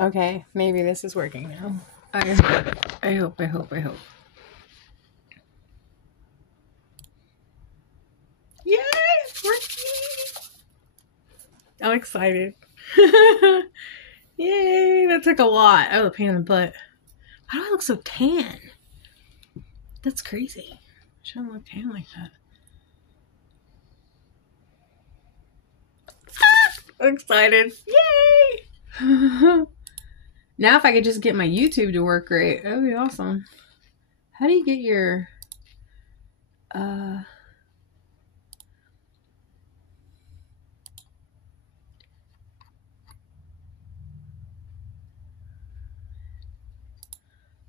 Okay, maybe this is working now. I hope. Yay, it's working! I'm excited. Yay, that took a lot. Oh, a pain in the butt. Why do I look so tan? That's crazy. I shouldn't look tan like that. I'm excited. Yay! Now if I could just get my YouTube to work great, that would be awesome. How do you get your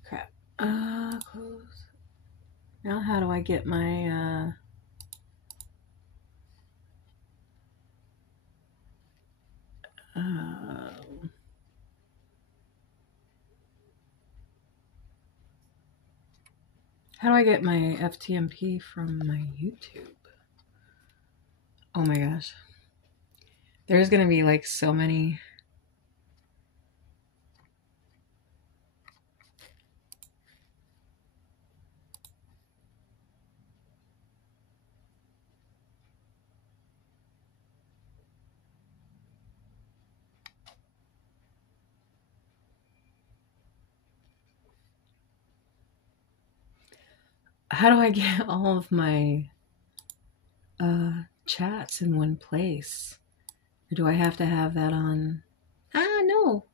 crap. Close. Now how do I get my how do I get my FTMP from my YouTube? Oh my gosh. There's gonna be like so many. How do I get all of my chats in one place? Or do I have to have that on? No.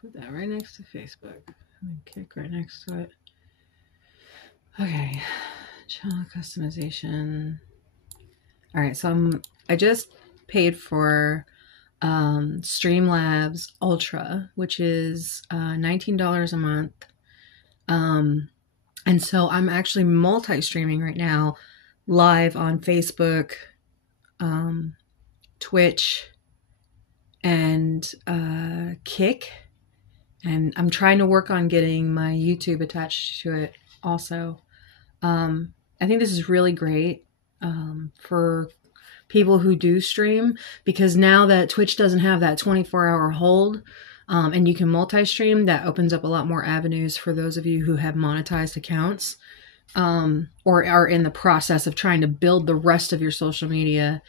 Put that right next to Facebook. And Kick right next to it. Okay. Channel customization. All right, so I just paid for Streamlabs Ultra, which is $19 a month. And so I'm actually multi-streaming right now, live on Facebook, Twitch, and Kick. And I'm trying to work on getting my YouTube attached to it also. I think this is really great for people who do stream, because now that Twitch doesn't have that 24-hour hold, and you can multi-stream, that opens up a lot more avenues for those of you who have monetized accounts, or are in the process of trying to build the rest of your social media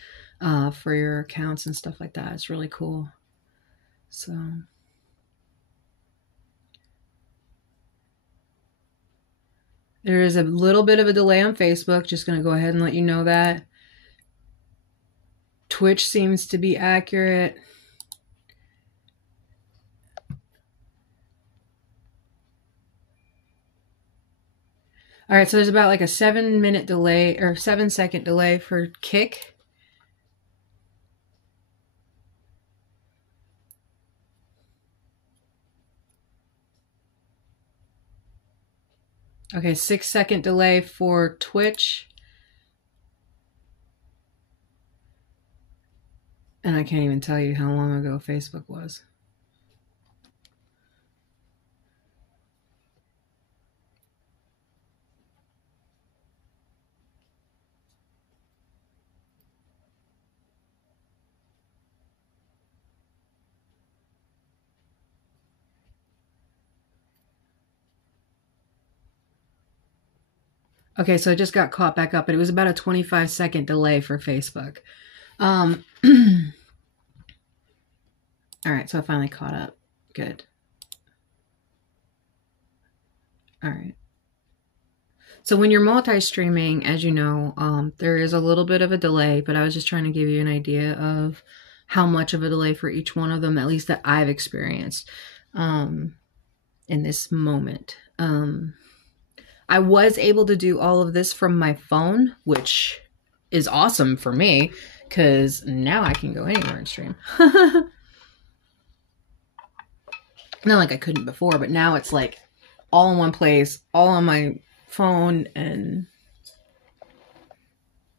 for your accounts and stuff like that. It's really cool. So there is a little bit of a delay on Facebook. Just going to go ahead and let you know that. Twitch seems to be accurate. All right, so there's about like a 7-minute delay or 7-second delay for Kick. Okay, 6-second delay for Twitch. And I can't even tell you how long ago Facebook was. Okay, so it just got caught back up, but it was about a 25-second delay for Facebook. All right, so I finally caught up. Good. All right. So when you're multi-streaming, as you know, there is a little bit of a delay, but I was just trying to give you an idea of how much of a delay for each one of them, at least that I've experienced in this moment. I was able to do all of this from my phone, which is awesome for me, because now I can go anywhere and stream. Not like I couldn't before, but now it's like all in one place, all on my phone, and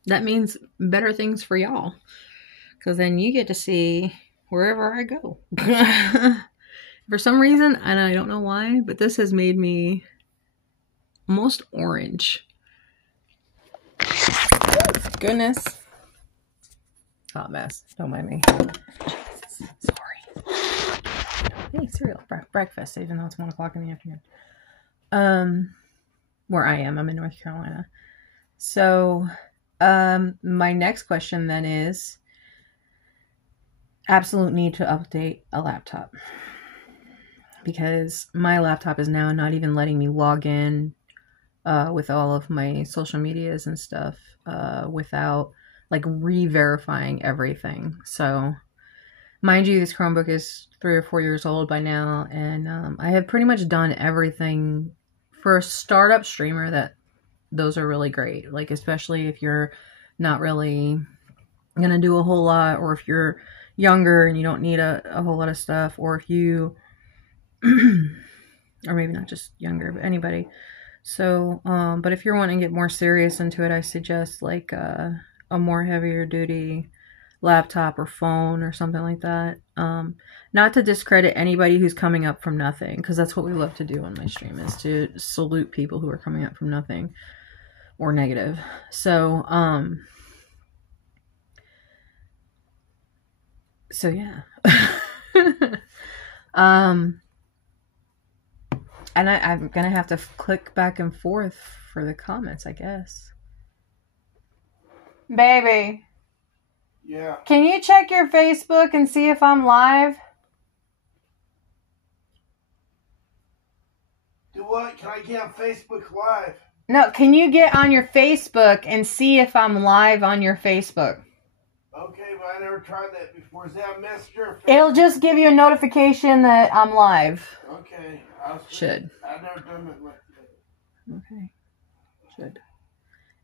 that means better things for y'all, because then you get to see wherever I go. For some reason, and I don't know why, but this has made me almost orange. Goodness. Hot mess. Don't mind me. Jesus. Sorry. Hey, cereal. Breakfast, even though it's 1 o'clock in the afternoon. Where I am. I'm in North Carolina. So, my next question then is absolute need to update a laptop. Because my laptop is now not even letting me log in with all of my social medias and stuff without like re-verifying everything. So, mind you, this Chromebook is 3 or 4 years old by now, and I have pretty much done everything for a startup streamer. That those are really great, like especially if you're not really gonna do a whole lot, or if you're younger and you don't need a whole lot of stuff, or if you or maybe not just younger, but anybody. So but if you're wanting to get more serious into it, I suggest like a more heavier duty laptop or phone or something like that. Not to discredit anybody who's coming up from nothing, because that's what we love to do on my stream, is to salute people who are coming up from nothing or negative. So so yeah. And I'm gonna have to click back and forth for the comments, I guess. Baby. Yeah. Can you check your Facebook and see if I'm live? Do what? Can I get on Facebook Live? No, can you get on your Facebook and see if I'm live on your Facebook? Okay, but I never tried that before. Is that a messenger or Facebook? It'll just give you a notification that I'm live. Okay. Should. I've never done that like that. Okay. Should.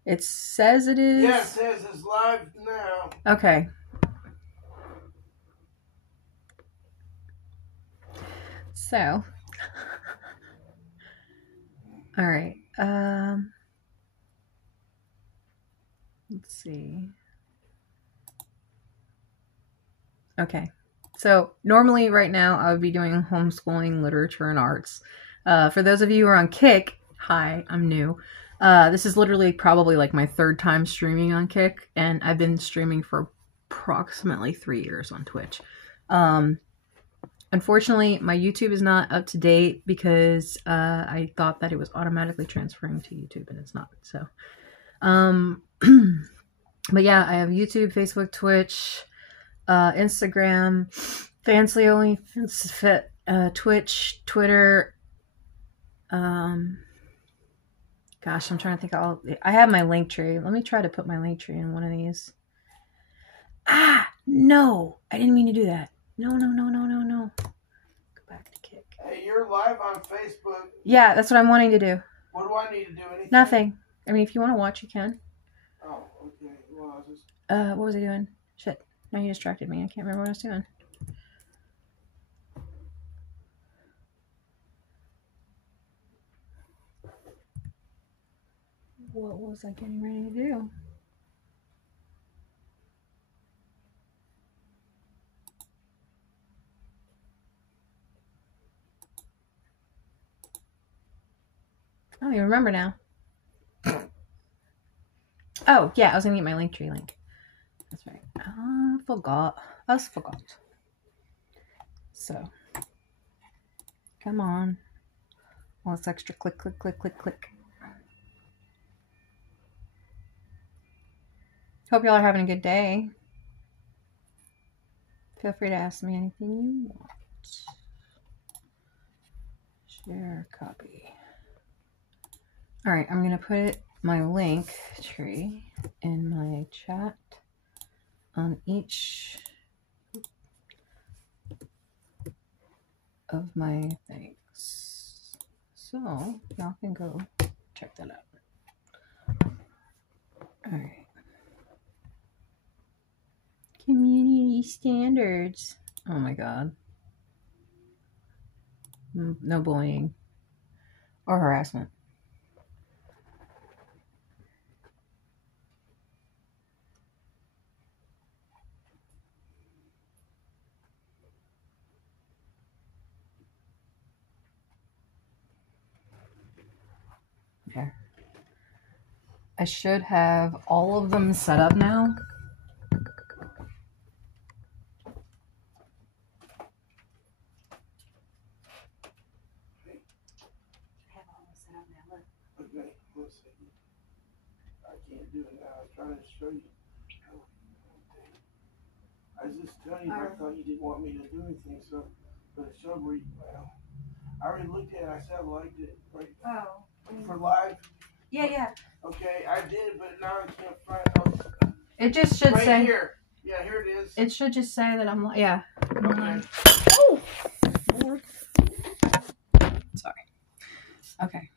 It says it is. Yeah, it says it's live now. Okay. So. All right. Let's see. Okay. So normally right now I would be doing homeschooling, literature, and arts. For those of you who are on Kick, hi, I'm new. This is literally probably like my 3rd time streaming on Kick, and I've been streaming for approximately 3 years on Twitch. Unfortunately, my YouTube is not up to date because I thought that it was automatically transferring to YouTube, and it's not. So, but yeah, I have YouTube, Facebook, Twitch, Instagram, Fansly Only, Twitch, Twitter. Gosh, I'm trying to think. I have my link tree. Let me try to put my link tree in one of these. No, I didn't mean to do that. No. Go back to Kick. Hey, you're live on Facebook. Yeah, that's what I'm wanting to do. What do I need to do? Anything? Nothing. I mean, if you want to watch, you can. Oh, okay. Well, I was just... What was I doing? Shit. Now you distracted me. I can't remember what I was doing. What was I getting ready to do? I don't even remember now. Oh, yeah, I was going to get my Linktree link. That's right. I forgot. So, come on. All this extra click. Hope y'all are having a good day. Feel free to ask me anything you want. Share copy. All right, I'm going to put my link tree in my chat on each of my things. So y'all can go check that out. All right. Community standards. Oh my God. No bullying or harassment. There. I should have all of them set up now. Okay, one second. I can't do it now. I was trying to show you. I was just telling you, I thought you didn't want me to do anything, so, but it showed where you, well, I already looked at it. I said I liked it. Right? Oh. For live? Yeah. Okay, I did, but now I can't find it. It just should right say. Here. Yeah, here it is. It should just say that I'm, yeah. Okay. Oh! Lord. Sorry. Okay.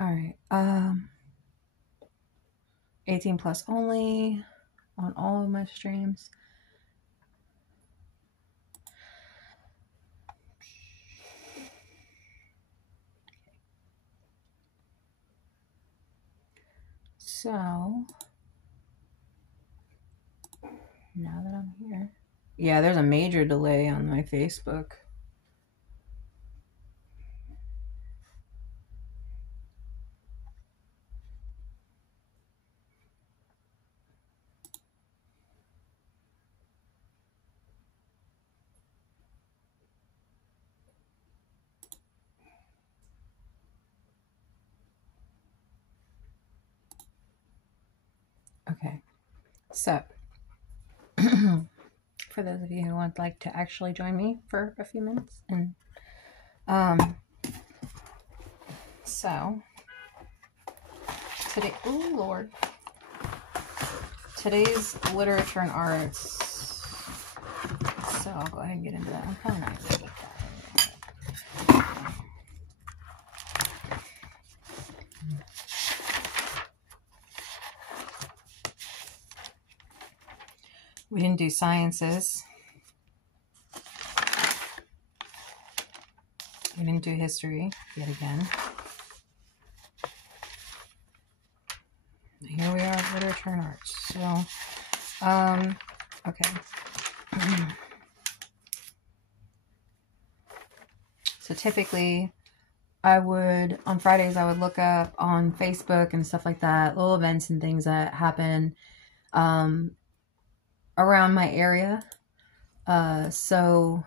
All right. 18 plus only on all of my streams. So now that I'm here. Yeah, there's a major delay on my Facebook. Okay, so for those of you who would like to actually join me for a few minutes, and so today, oh Lord, today's literature and arts. So I'll go ahead and get into that. I'm kind of not good at that. We didn't do sciences. We didn't do history yet again. Here we are, literature and arts. So, okay. So typically, on Fridays, I would look up on Facebook and stuff like that, little events and things that happen around my area. So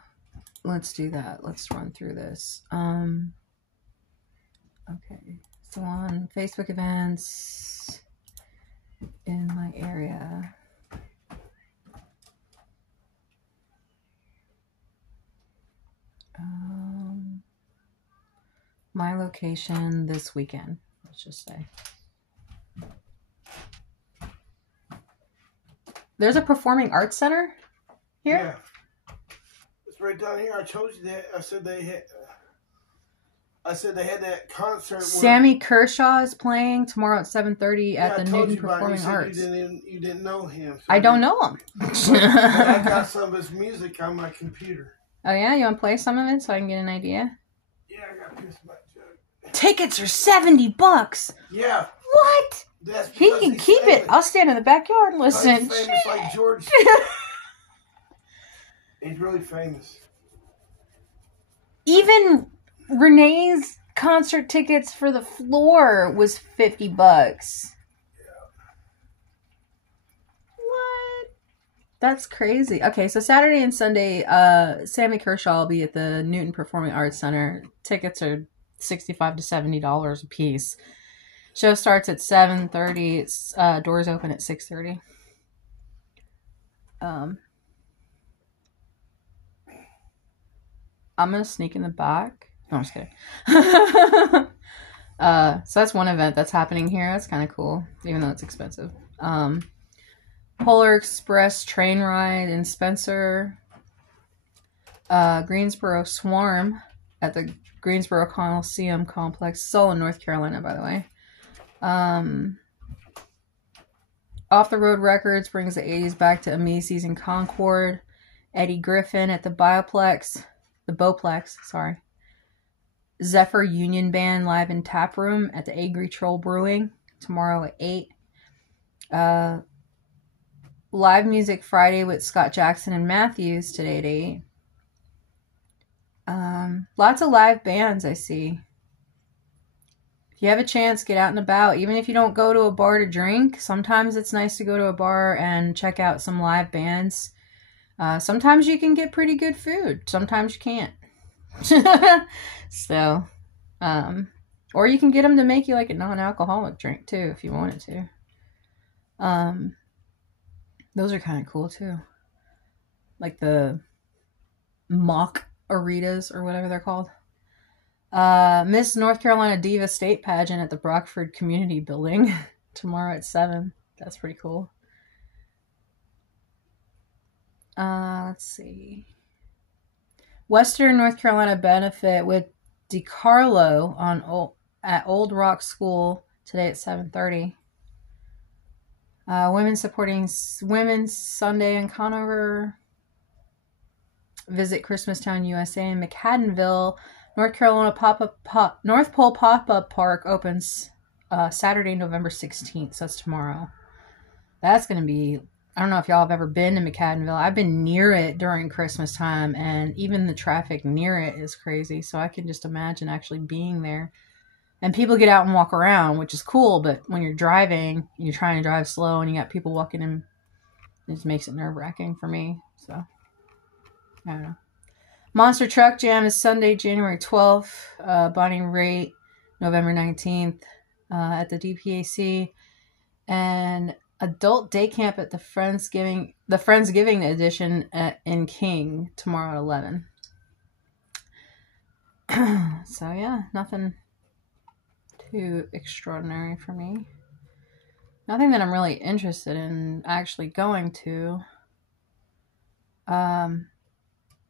let's do that. Let's run through this. Okay. So on Facebook events in my area. My location this weekend, let's just say. There's a performing arts center here? Yeah. It's right down here. I told you that. I said they had that concert. Sammy Kershaw is playing tomorrow at 7:30 at the Newton Performing Arts. You didn't know him. So I don't know him. But I got some of his music on my computer. Oh yeah? You want to play some of it so I can get an idea? Yeah, I got this much. Tickets are $70. Yeah. What? He can keep it. I'll stand in the backyard and listen. He's famous like George. He's really famous. Even Renee's concert tickets for the floor was $50. Yeah. What? That's crazy. Okay, so Saturday and Sunday, Sammy Kershaw will be at the Newton Performing Arts Center. Tickets are $65 to $70 a piece. Show starts at 7:30. It's doors open at 6:30. I'm gonna sneak in the back. No, I'm just kidding. So that's one event that's happening here. That's kind of cool, even though it's expensive. Polar Express train ride in Spencer. Greensboro Swarm at the Greensboro Coliseum Complex. It's all in North Carolina, by the way. Off the Road Records brings the 80s back to Macy's in Concord. Eddie Griffin at the Bowplex, sorry. Zephyr Union Band live in Tap Room at the Angry Troll Brewing tomorrow at 8. Live Music Friday with Scott Jackson and Matthews today at 8. Lots of live bands I see. If you have a chance, get out and about. Even if you don't go to a bar to drink, sometimes it's nice to go to a bar and check out some live bands. Sometimes you can get pretty good food. Sometimes you can't. So, or you can get them to make you like a non-alcoholic drink too if you wanted to. Those are kind of cool too. Like the mock Aritas or whatever they're called. Miss North Carolina Diva State Pageant at the Brockford Community Building tomorrow at 7. That's pretty cool. Let's see. Western North Carolina benefit with DiCarlo at Old Rock School today at 7:30. Women supporting Women's Sunday in Conover. Visit Christmastown, USA in McAdenville. North Carolina North Pole Pop-Up Park opens Saturday, November 16th. So that's tomorrow. That's going to be, I don't know if y'all have ever been to McAdenville. I've been near it during Christmas time, and even the traffic near it is crazy. So I can just imagine actually being there. And people get out and walk around, which is cool. But when you're driving, you're trying to drive slow, and you got people walking in, it just makes it nerve-wracking for me. So, I don't know. Monster Truck Jam is Sunday, January 12th. Bonding rate, November 19th at the DPAC. And Adult Day Camp at the Friendsgiving edition in King tomorrow at 11. So, yeah, nothing too extraordinary for me. Nothing that I'm really interested in actually going to.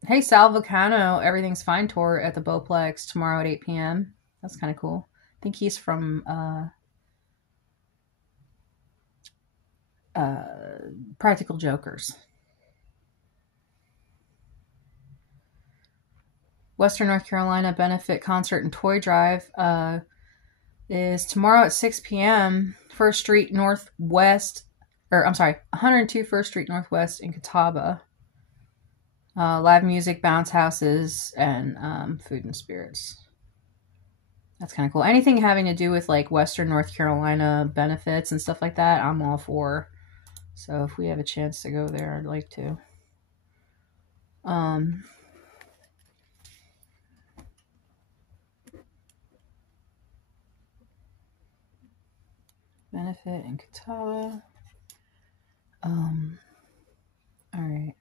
Hey, Sal Vulcano, Everything's Fine tour at the Bowplex tomorrow at 8 p.m. That's kind of cool. I think he's from Practical Jokers. Western North Carolina benefit concert and toy drive is tomorrow at 6 p.m. 102 First Street Northwest in Catawba. Live music, bounce houses, and food and spirits. That's kind of cool. Anything having to do with like Western North Carolina benefits and stuff like that, I'm all for. So if we have a chance to go there, I'd like to. Benefit in Catawba. All right.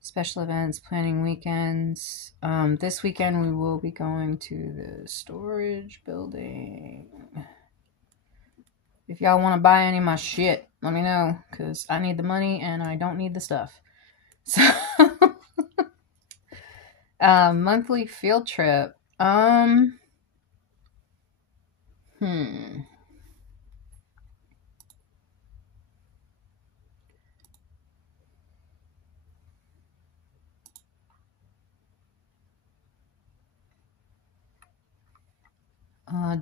Special events, planning weekends. This weekend we will be going to the storage building. If y'all want to buy any of my shit, let me know, because I need the money and I don't need the stuff. So, monthly field trip.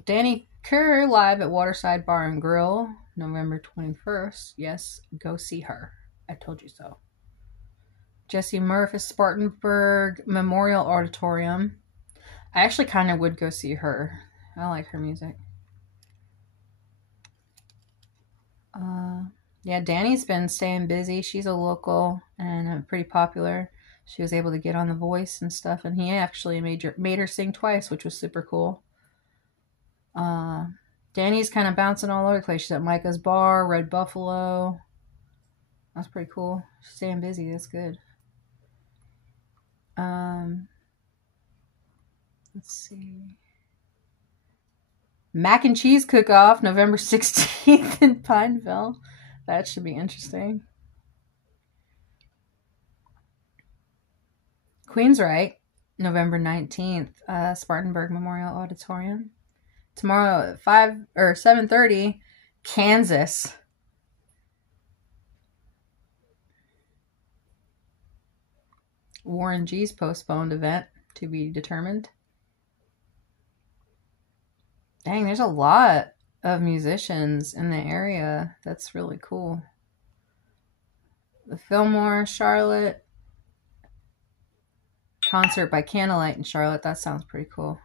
Danny Kerr live at Waterside Bar and Grill, November 21st. Yes, go see her. I told you so. Jessie Murph is Spartanburg Memorial Auditorium. I actually kind of would go see her. I like her music. Yeah, Danny's been staying busy. She's a local and pretty popular. She was able to get on The Voice and stuff, and he actually made her sing twice, which was super cool. Danny's kind of bouncing all over the place. She's at Micah's Bar, Red Buffalo. That's pretty cool. She's staying busy. That's good. Let's see. Mac and Cheese Cook-Off, November 16th in Pineville. That should be interesting. Queensryche, November 19th, Spartanburg Memorial Auditorium. Tomorrow at 7:30, Kansas. Warren G's postponed event to be determined. Dang, there's a lot of musicians in the area. That's really cool. The Fillmore, Charlotte. Concert by Candlelight in Charlotte. That sounds pretty cool.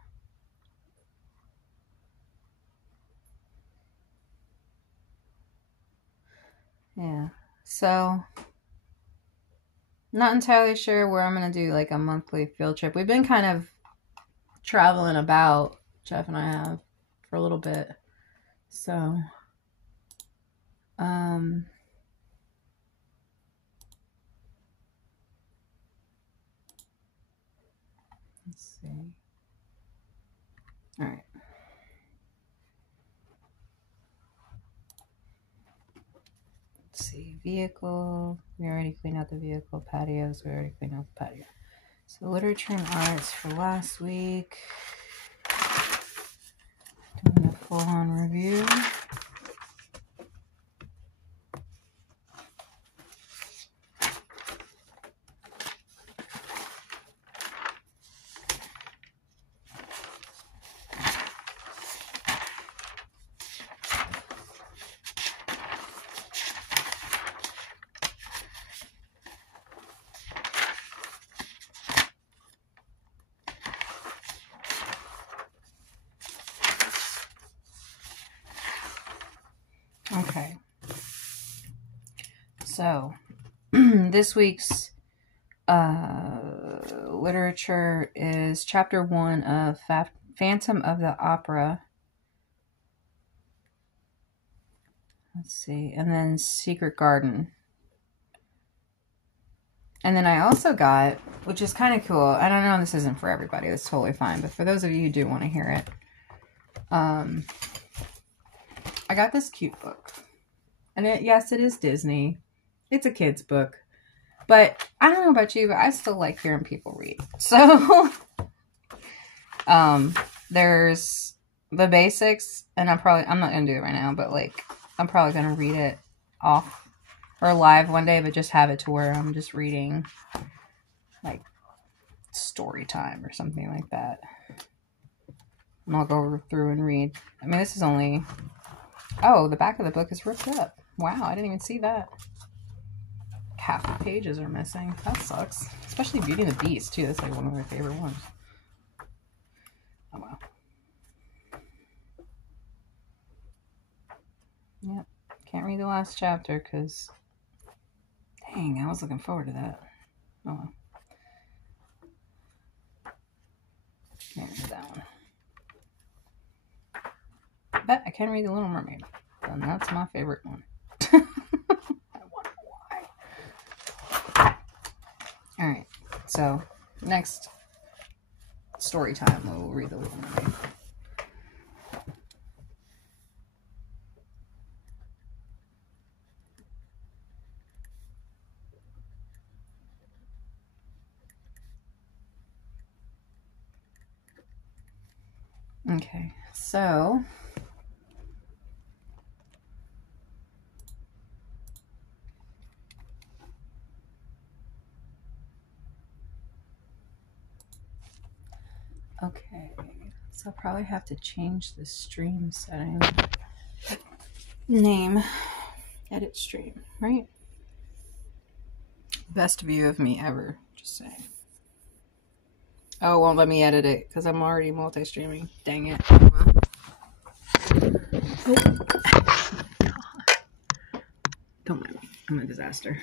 Yeah. So, not entirely sure where I'm going to do like a monthly field trip. We've been kind of traveling about, Jeff and I have, for a little bit. So, let's see. All right. Let's see. Vehicle. We already cleaned out the vehicle. Patios. We already cleaned out the patio. So literature and arts for last week. Doing a full-on review. Okay. So, this week's literature is chapter 1 of Phantom of the Opera. Let's see. And then Secret Garden. And then I also got, which is kind of cool. I don't know, this isn't for everybody. That's totally fine. But for those of you who do want to hear it, I got this cute book. And yes, it is Disney. It's a kid's book. But I don't know about you, but I still like hearing people read. So, there's the basics. And I'm not going to do it right now. But, like, I'm probably going to read it off or live one day. But just have it to where I'm just reading, like, story time or something like that. And I'll go through and read. I mean, this is only... Oh, the back of the book is ripped up. Wow, I didn't even see that. Half the pages are missing. That sucks. Especially Beauty and the Beast, too. That's like one of my favorite ones. Oh, wow. Yep. Can't read the last chapter because... Dang, I was looking forward to that. Oh, well. Can't read that one. But I can read The Little Mermaid. And that's my favorite one. I wonder why. Alright, so next story time we'll read The Little Mermaid. Okay, so I'll probably have to change the stream setting. Name. Edit stream, right? Best view of me ever, just saying. Oh, it won't let me edit it because I'm already multi-streaming. Dang it. Oh. Don't mind me. I'm a disaster.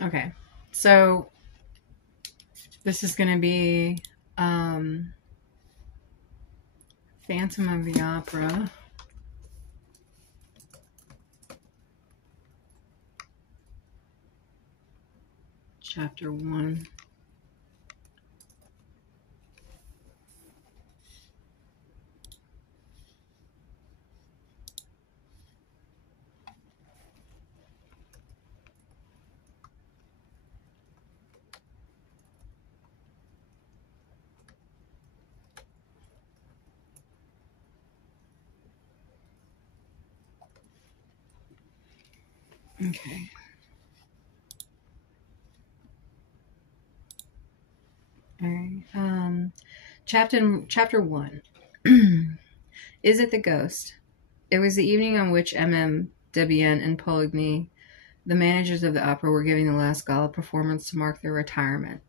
Okay, so this is going to be Phantom of the Opera. Chapter 1. Okay. All right. Chapter 1. Is it the ghost? It was the evening on which MM, Debian, and Poligny, the managers of the opera, were giving the last gala performance to mark their retirement.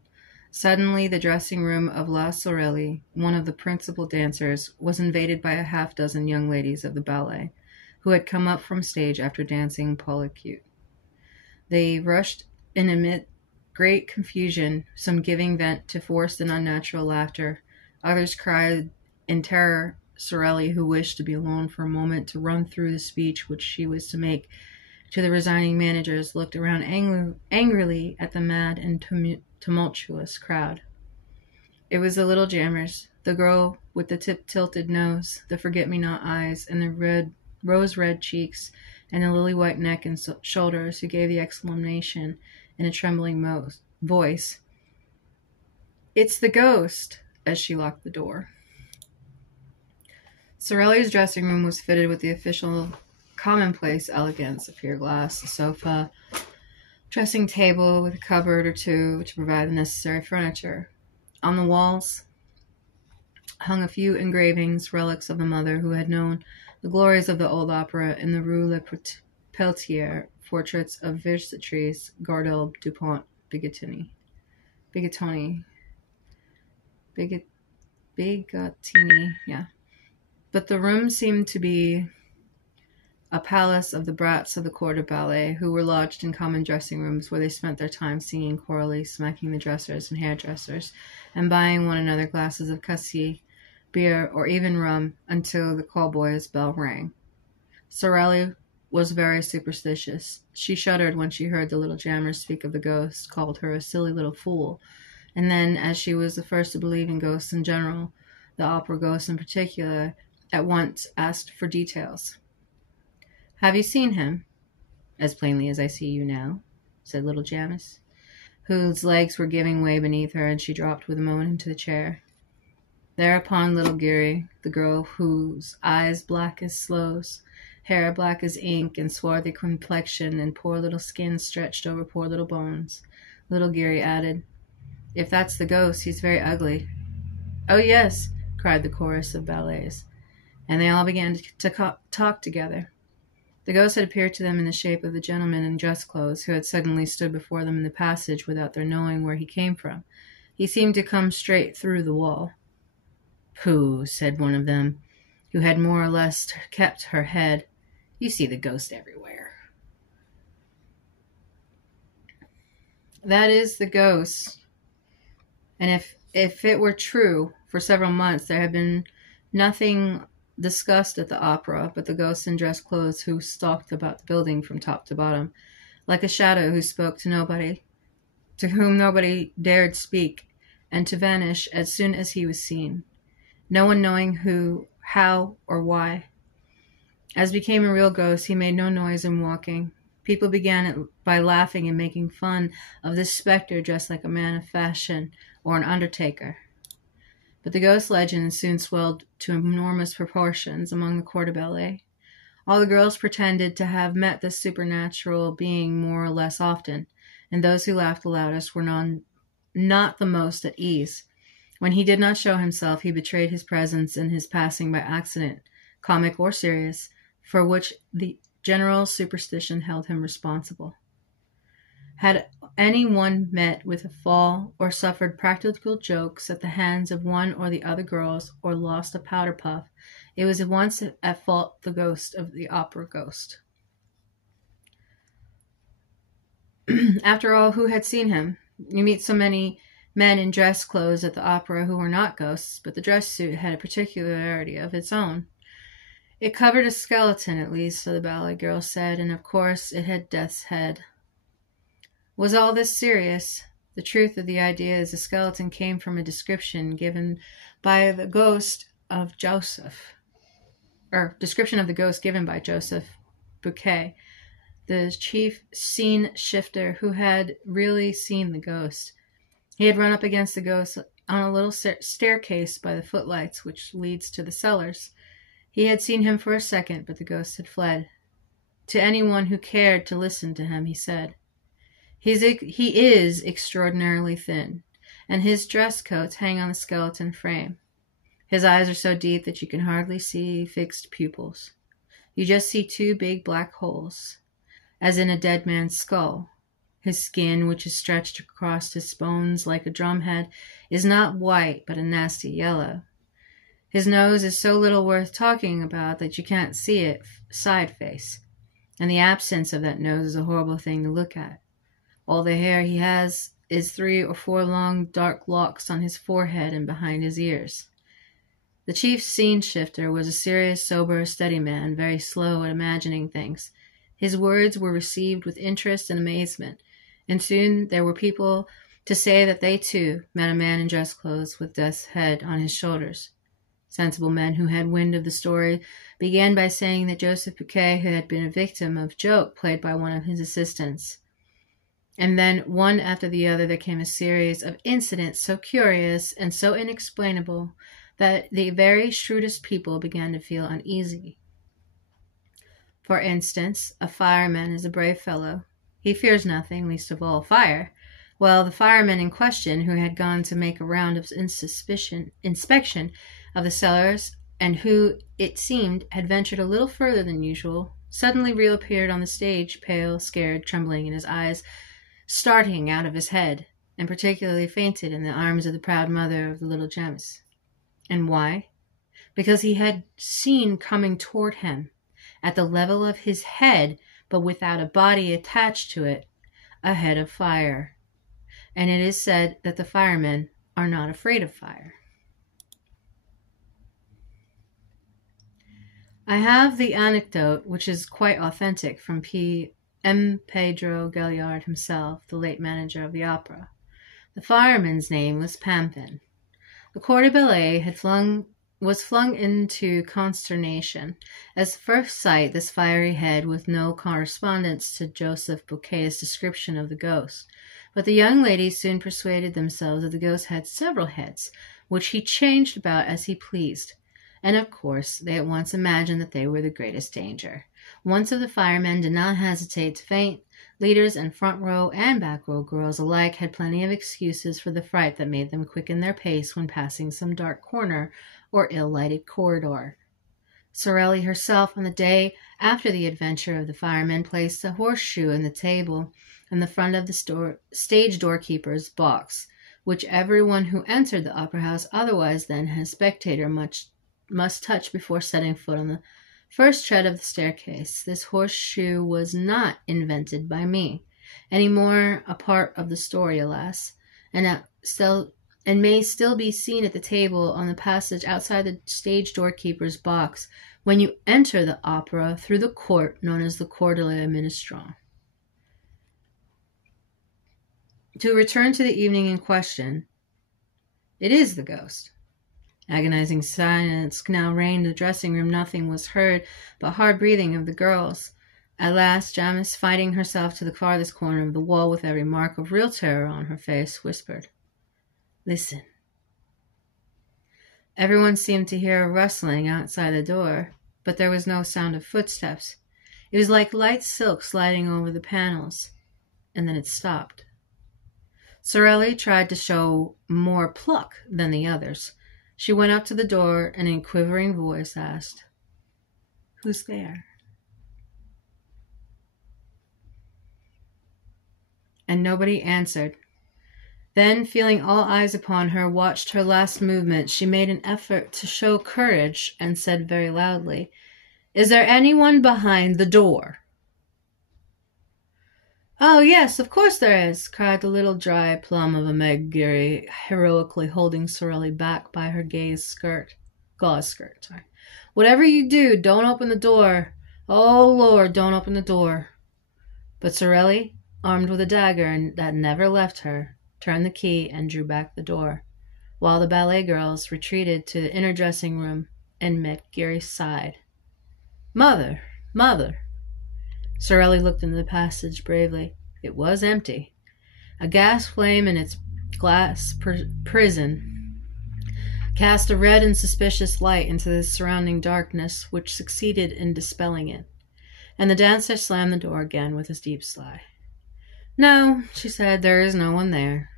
Suddenly, the dressing room of La Sorelli, one of the principal dancers, was invaded by a half-dozen young ladies of the ballet, who had come up from stage after dancing Polacute. They rushed in amid great confusion, some giving vent to forced and unnatural laughter. Others cried in terror. Sorelli, who wished to be alone for a moment to run through the speech which she was to make to the resigning managers, looked around angrily at the mad and tumultuous crowd. It was the little jammers, the girl with the tilted nose, the forget-me-not eyes, and the rose-red cheeks, and the lily-white neck and shoulders, who gave the exclamation in a trembling voice, "It's the ghost!" as she locked the door. Sorelli's dressing room was fitted with the official commonplace elegance: a pier glass, a sofa, dressing table with a cupboard or two to provide the necessary furniture. On the walls hung a few engravings, relics of the mother who had known the glories of the old opera in the Rue Le Peltier, portraits of Versailles, Gardel, Dupont, Bigottini, yeah. But the room seemed to be a palace of the brats of the court of ballet, who were lodged in common dressing rooms, where they spent their time singing chorally, smacking the dressers and hairdressers, and buying one another glasses of cassis, beer, or even rum, until the call-boy's bell rang. Sorelli was very superstitious. She shuddered when she heard the little jammers speak of the ghost, called her a silly little fool, and then, as she was the first to believe in ghosts in general, the opera ghosts in particular, at once asked for details. "Have you seen him?" "As plainly as I see you now," said little Janice, whose legs were giving way beneath her, and she dropped with a moan into the chair. Thereupon little Geary, the girl whose eyes black as sloes, hair black as ink, and swarthy complexion, and poor little skin stretched over poor little bones, little Geary added, "If that's the ghost, he's very ugly." "Oh, yes," cried the chorus of ballets, and they all began to talk together. The ghost had appeared to them in the shape of the gentleman in dress clothes, who had suddenly stood before them in the passage without their knowing where he came from. He seemed to come straight through the wall. "Pooh," said one of them, who had more or less kept her head. "You see the ghost everywhere." "That is the ghost. And if it were true, for several months there had been nothing discussed at the opera but the ghost in dress clothes who stalked about the building from top to bottom, like a shadow who spoke to nobody, to whom nobody dared speak, and to vanish as soon as he was seen, no one knowing who, how, or why. As became a real ghost, he made no noise in walking. People began by laughing and making fun of this specter dressed like a man of fashion or an undertaker. But the ghost legend soon swelled to enormous proportions among the court of ballet. All the girls pretended to have met this supernatural being more or less often, and those who laughed the loudest were not the most at ease. When he did not show himself, he betrayed his presence in his passing by accident, comic or serious, for which the general superstition held him responsible. Had any one met with a fall, or suffered practical jokes at the hands of one or the other girls, or lost a powder puff, it was at once at fault the ghost of the opera ghost. After all, who had seen him? You meet so many men in dress clothes at the opera who were not ghosts, but the dress suit had a particularity of its own. It covered a skeleton, at least, so the ballet girl said, and of course it had Death's head. Was all this serious? The truth of the idea is the skeleton came from a description given by the ghost of Joseph, description of the ghost given by Joseph Bouquet, the chief scene shifter who had really seen the ghost. He had run up against the ghost on a little staircase by the footlights which leads to the cellars. He had seen him for a second, but the ghost had fled. to anyone who cared to listen to him, he said. He is extraordinarily thin, and his dress coats hang on the skeleton frame. His eyes are so deep that you can hardly see fixed pupils. You just see two big black holes, as in a dead man's skull. His skin, which is stretched across his bones like a drumhead, is not white, but a nasty yellow. His nose is so little worth talking about that you can't see it side face, and the absence of that nose is a horrible thing to look at. All the hair he has is 3 or 4 long dark locks on his forehead and behind his ears. The chief scene shifter was a serious, sober, steady man, very slow at imagining things. His words were received with interest and amazement, and soon there were people to say that they too met a man in dress clothes with death's head on his shoulders. Sensible men who had wind of the story began by saying that Joseph Bouquet had been a victim of joke played by one of his assistants. And then, one after the other, there came a series of incidents so curious and so inexplainable that the very shrewdest people began to feel uneasy. For instance, a fireman is a brave fellow. He fears nothing, least of all fire. Well, the fireman in question, who had gone to make a round of inspection of the cellars, and who, it seemed, had ventured a little further than usual, suddenly reappeared on the stage, pale, scared, trembling, and his eyes starting out of his head, and particularly fainted in the arms of the proud mother of the little gems. And why? Because he had seen coming toward him, at the level of his head, but without a body attached to it, a head of fire. And it is said that the firemen are not afraid of fire. I have the anecdote, which is quite authentic, from M. Pedro Galliard himself, the late manager of the opera. The fireman's name was Pampin. The corps de ballet was flung into consternation. At first sight, this fiery head with no correspondence to Joseph Bouquet's description of the ghost. But the young ladies soon persuaded themselves that the ghost had several heads, which he changed about as he pleased. And of course, they at once imagined that they were the greatest danger. Once of the firemen did not hesitate to faint. Leaders and front row and back row girls alike had plenty of excuses for the fright that made them quicken their pace when passing some dark corner or ill-lighted corridor. Sorelli herself, on the day after the adventure of the firemen, placed a horseshoe in the table in the front of the stage doorkeeper's box, which everyone who entered the opera house otherwise than as spectator must touch before setting foot on the first tread of the staircase. This horseshoe was not invented by me, any more a part of the story, alas, and may still be seen at the table on the passage outside the stage doorkeeper's box when you enter the opera through the court known as the Cour de la Ministrant. To return to the evening in question, it is the ghost. Agonizing silence now reigned in the dressing room. Nothing was heard but hard breathing of the girls. At last, Janice, fighting herself to the farthest corner of the wall with every mark of real terror on her face, whispered, "Listen." Everyone seemed to hear a rustling outside the door, but there was no sound of footsteps. It was like light silk sliding over the panels, and then it stopped. Sorelli tried to show more pluck than the others. She went up to the door and in a quivering voice asked, "Who's there?" And nobody answered. Then, feeling all eyes upon her, watched her last movement, she made an effort to show courage and said very loudly, "Is there anyone behind the door?" "Oh, yes, of course there is," cried the little dry plum of a Meg Geary, heroically holding Sorelli back by her gauze skirt. "Whatever you do, don't open the door. Oh, Lord, don't open the door." But Sorelli, armed with a dagger that never left her, turned the key and drew back the door, while the ballet girls retreated to the inner dressing room and met Geary's side. "Mother, mother!" Sorelli looked into the passage bravely. It was empty. A gas flame in its glass prison cast a red and suspicious light into the surrounding darkness, which succeeded in dispelling it. And the dancer slammed the door again with a deep sigh. No, she said, there is no one there.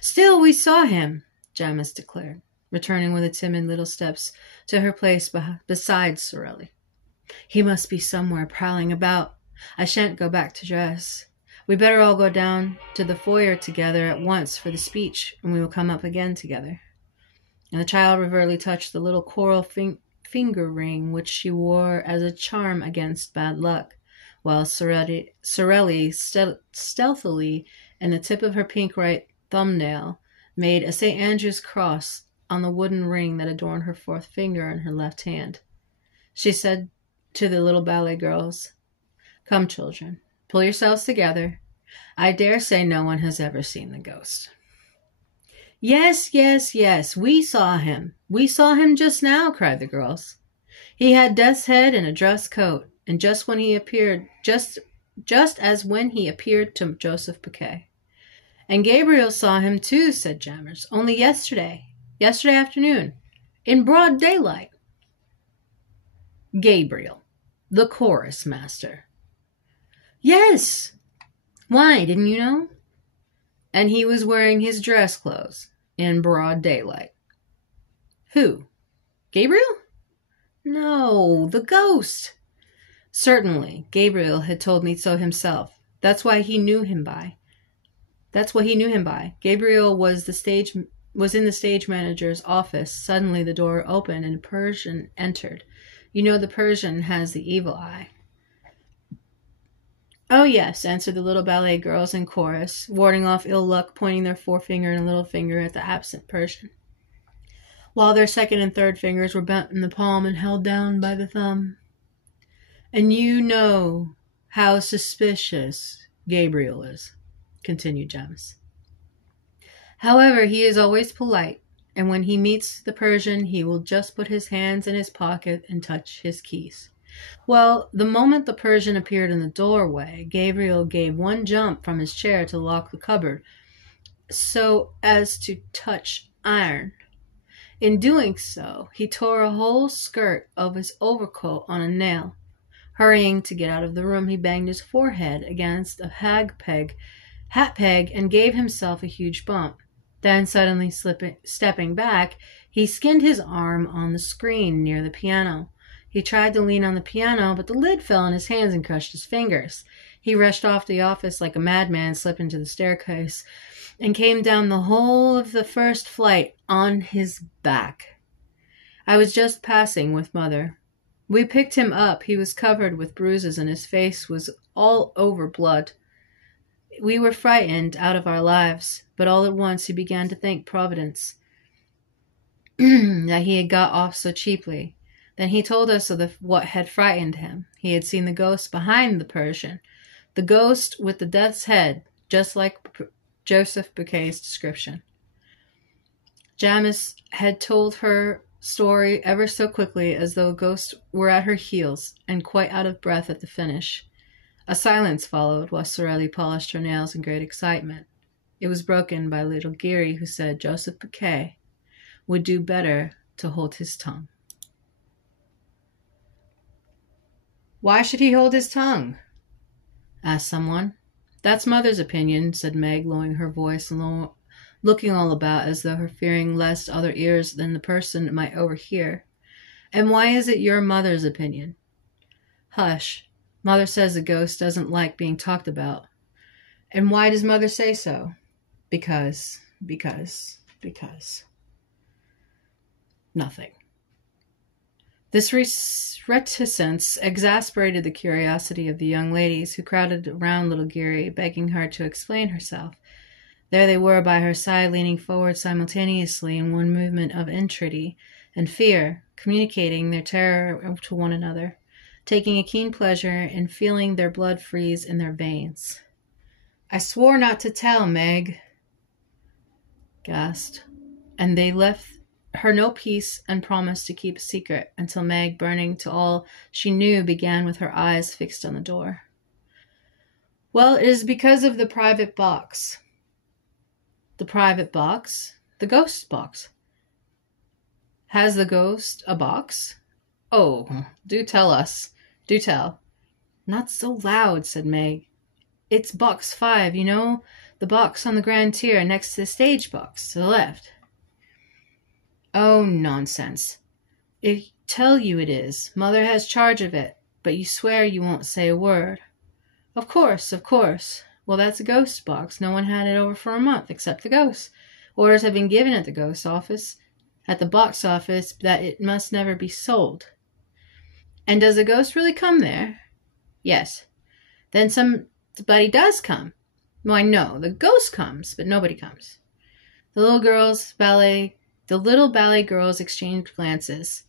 Still, we saw him, Jamis declared, returning with a timid little steps to her place beside Sorelli. He must be somewhere prowling about. I shan't go back to dress. We better all go down to the foyer together at once for the speech, and we will come up again together. And the child reverently touched the little coral finger ring which she wore as a charm against bad luck, while Sorelli stealthily, in the tip of her pink right thumbnail, made a St. Andrew's cross on the wooden ring that adorned her fourth finger in her left hand. She said to the little ballet girls, Come, children, pull yourselves together. I dare say no one has ever seen the ghost. Yes, yes, yes, we saw him. We saw him just now, cried the girls. He had death's head and a dress coat, and just as when he appeared to Joseph Piquet. And Gabriel saw him too, said Jammers, only yesterday afternoon, in broad daylight. Gabriel, the chorus master. Yes. Why, didn't you know? And he was wearing his dress clothes in broad daylight. Who? Gabriel? No, the ghost. Certainly, Gabriel had told me so himself. That's what he knew him by. Gabriel was in the stage manager's office. Suddenly the door opened and a Persian entered. You know the Persian has the evil eye. Oh, yes, answered the little ballet girls in chorus, warding off ill luck, pointing their forefinger and little finger at the absent Persian, while their second and third fingers were bent in the palm and held down by the thumb. And you know how suspicious Gabriel is, continued Jamis. However, he is always polite, and when he meets the Persian, he will just put his hands in his pocket and touch his keys. Well, the moment the Persian appeared in the doorway, Gabriel gave one jump from his chair to lock the cupboard, so as to touch iron. In doing so, he tore a whole skirt of his overcoat on a nail. Hurrying to get out of the room, he banged his forehead against a hat peg, and gave himself a huge bump. Then, suddenly stepping back, he skinned his arm on the screen near the piano. He tried to lean on the piano, but the lid fell in his hands and crushed his fingers. He rushed off the office like a madman, slipped into the staircase, and came down the whole of the first flight on his back. I was just passing with Mother. We picked him up. He was covered with bruises, and his face was all over blood. We were frightened out of our lives, but all at once he began to thank Providence that he had got off so cheaply. Then he told us of what had frightened him. He had seen the ghost behind the Persian, the ghost with the death's head, just like Joseph Bouquet's description. Jamis had told her story ever so quickly, as though a ghost were at her heels, and quite out of breath at the finish. A silence followed, while Sorelli polished her nails in great excitement. It was broken by little Geary, who said Joseph Bouquet would do better to hold his tongue. Why should he hold his tongue? Asked someone. That's Mother's opinion, said Meg, lowering her voice and looking all about as though her fearing lest other ears than the person might overhear. And why is it your mother's opinion? Hush. Mother says the ghost doesn't like being talked about. And why does Mother say so? Because. Nothing. This reticence exasperated the curiosity of the young ladies, who crowded around little Geary, begging her to explain herself. There they were by her side, leaning forward simultaneously in one movement of entreaty and fear, communicating their terror to one another, taking a keen pleasure in feeling their blood freeze in their veins. I swore not to tell, Meg, gasped, and they left her no peace and promised to keep a secret until Meg, burning to all she knew, began with her eyes fixed on the door. Well, it is because of the private box. The private box? The ghost box. Has the ghost a box? Oh, do tell us. Do tell. Not so loud, said Meg. It's box 5, you know, the box on the grand tier next to the stage box, to the left. Oh, nonsense. I tell you it is. Mother has charge of it, but you swear you won't say a word. Of course, of course. Well, that's a ghost box. No one had it over for a month, except the ghost. Orders have been given at the ghost office, at the box office, that it must never be sold. And does a ghost really come there? Yes. Then somebody does come. Why, no, the ghost comes, but nobody comes. The little ballet girls exchanged glances.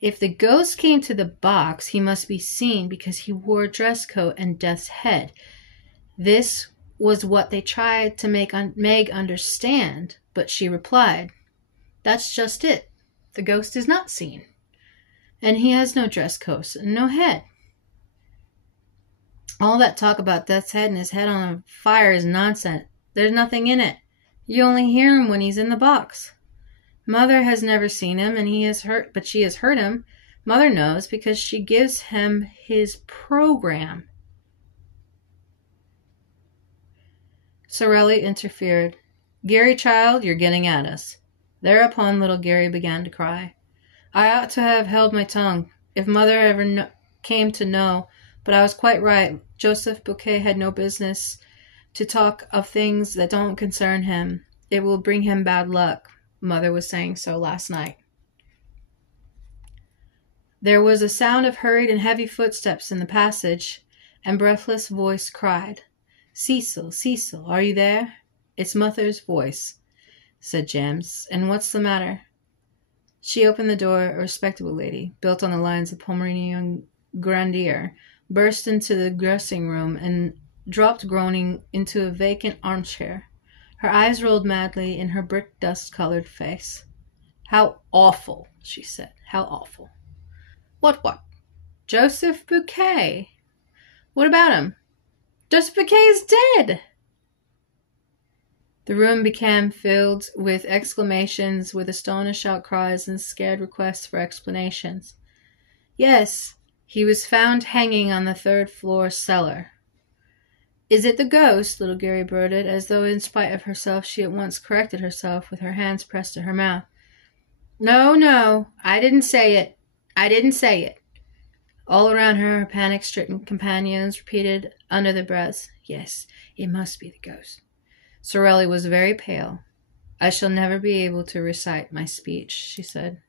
If the ghost came to the box, he must be seen because he wore a dress coat and death's head. This was what they tried to make Meg understand, but she replied, "That's just it. The ghost is not seen. And he has no dress coat and no head. All that talk about death's head and his head on fire is nonsense. There's nothing in it. You only hear him when he's in the box. Mother has never seen him, and but she has heard him. Mother knows because she gives him his program." Sorelli interfered. "Gary, child, you're getting at us." Thereupon little Gary began to cry. "I ought to have held my tongue, if Mother ever came to know, but I was quite right. Joseph Bouquet had no business to talk of things that don't concern him. It will bring him bad luck. Mother was saying so last night." There was a sound of hurried and heavy footsteps in the passage, and breathless voice cried, "Cecil, Cecil, are you there?" "It's Mother's voice," said James. "And what's the matter?" She opened the door. A respectable lady, built on the lines of Pomeranian grandeur, burst into the dressing room and dropped groaning into a vacant armchair. Her eyes rolled madly in her brick dust-colored face. "How awful," she said. "How awful." What? Joseph Bouquet. What about him?" "Joseph Bouquet is dead." The room became filled with exclamations, with astonished outcries and scared requests for explanations. "Yes, he was found hanging on the 3rd-floor cellar." "Is it the ghost?" little Gary blurted, as though in spite of herself she at once corrected herself, with her hands pressed to her mouth. No, I didn't say it. I didn't say it." All around her panic-stricken companions repeated under their breaths, "Yes, it must be the ghost." Sorelli was very pale. "I shall never be able to recite my speech," she said.